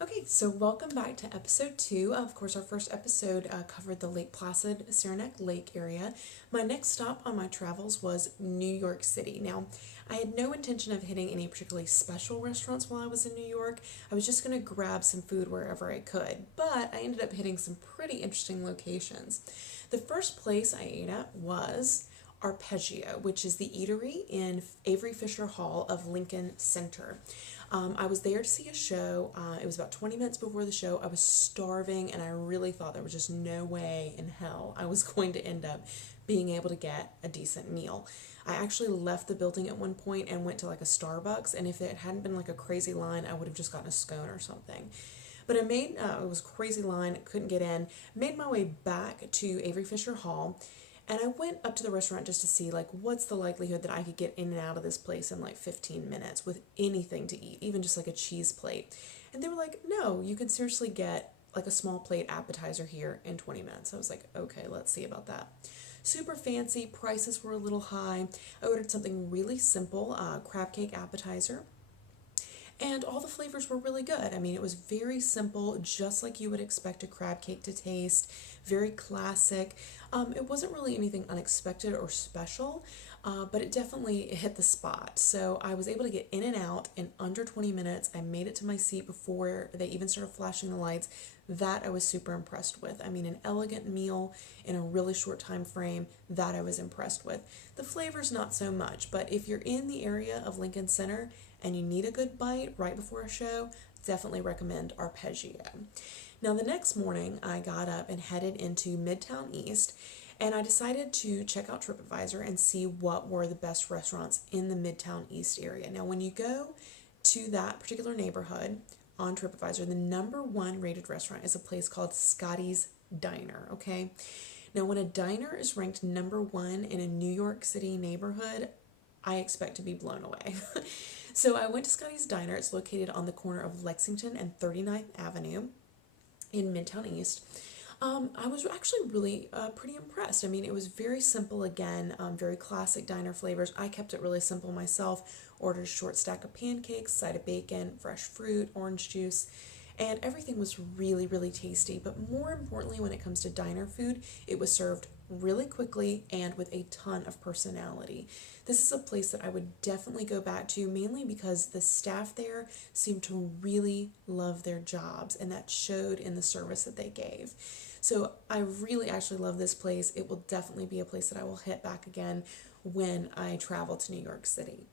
Okay, so welcome back to episode 2. Of course, our first episode covered the Lake Placid, Saranac Lake area. My next stop on my travels was New York City. Now, I had no intention of hitting any particularly special restaurants while I was in New York. I was just going to grab some food wherever I could, but I ended up hitting some pretty interesting locations. The first place I ate at was Arpeggio, which is the eatery in Avery Fisher Hall of Lincoln Center. I was there to see a show. It was about 20 minutes before the show. I was starving, and I really thought there was just no way in hell I was going to end up being able to get a decent meal. I actually left the building at one point and went to like a Starbucks, and if it hadn't been like a crazy line, I would have just gotten a scone or something. But it was a crazy line, couldn't get in, made my way back to Avery Fisher Hall, and I went up to the restaurant just to see like what's the likelihood that I could get in and out of this place in like 15 minutes with anything to eat, even just like a cheese plate. And they were like, "No, you could seriously get like a small plate appetizer here in 20 minutes." I was like, "Okay, let's see about that." Super fancy, prices were a little high. I ordered something really simple, crab cake appetizer. And all the flavors were really good. I mean, it was very simple, just like you would expect a crab cake to taste, very classic. It wasn't really anything unexpected or special, but it definitely hit the spot. So I was able to get in and out in under 20 minutes. I made it to my seat before they even started flashing the lights. That I was super impressed with. I mean, an elegant meal in a really short time frame, that I was impressed with. The flavors, not so much, but if you're in the area of Lincoln Center and you need a good bite right before a show, definitely recommend Arpeggio. Now, the next morning, I got up and headed into Midtown East, and I decided to check out TripAdvisor and see what were the best restaurants in the Midtown East area. Now, when you go to that particular neighborhood on TripAdvisor, the number one rated restaurant is a place called Scotty's Diner, okay? Now, when a diner is ranked number one in a New York City neighborhood, I expect to be blown away. So I went to Scotty's Diner. It's located on the corner of Lexington and 39th Avenue in Midtown East. I was actually really pretty impressed. I mean, it was very simple again, very classic diner flavors. I kept it really simple myself. Ordered a short stack of pancakes, side of bacon, fresh fruit, orange juice, and everything was really, really tasty. But more importantly, when it comes to diner food, it was served really quickly and with a ton of personality. This is a place that I would definitely go back to, mainly because the staff there seemed to really love their jobs, and that showed in the service that they gave. So I really actually love this place. It will definitely be a place that I will hit back again when I travel to New York City.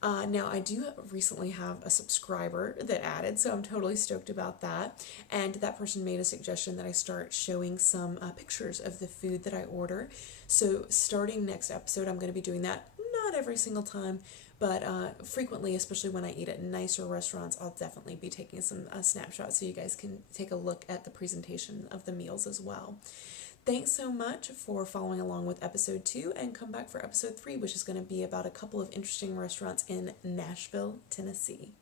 Now, I do recently have a subscriber that added, so I'm totally stoked about that. And that person made a suggestion that I start showing some pictures of the food that I order. So starting next episode, I'm going to be doing that. Not every single time, but frequently, especially when I eat at nicer restaurants, I'll definitely be taking some snapshots so you guys can take a look at the presentation of the meals as well. Thanks so much for following along with episode 2, and come back for episode 3, which is going to be about a couple of interesting restaurants in Nashville, Tennessee.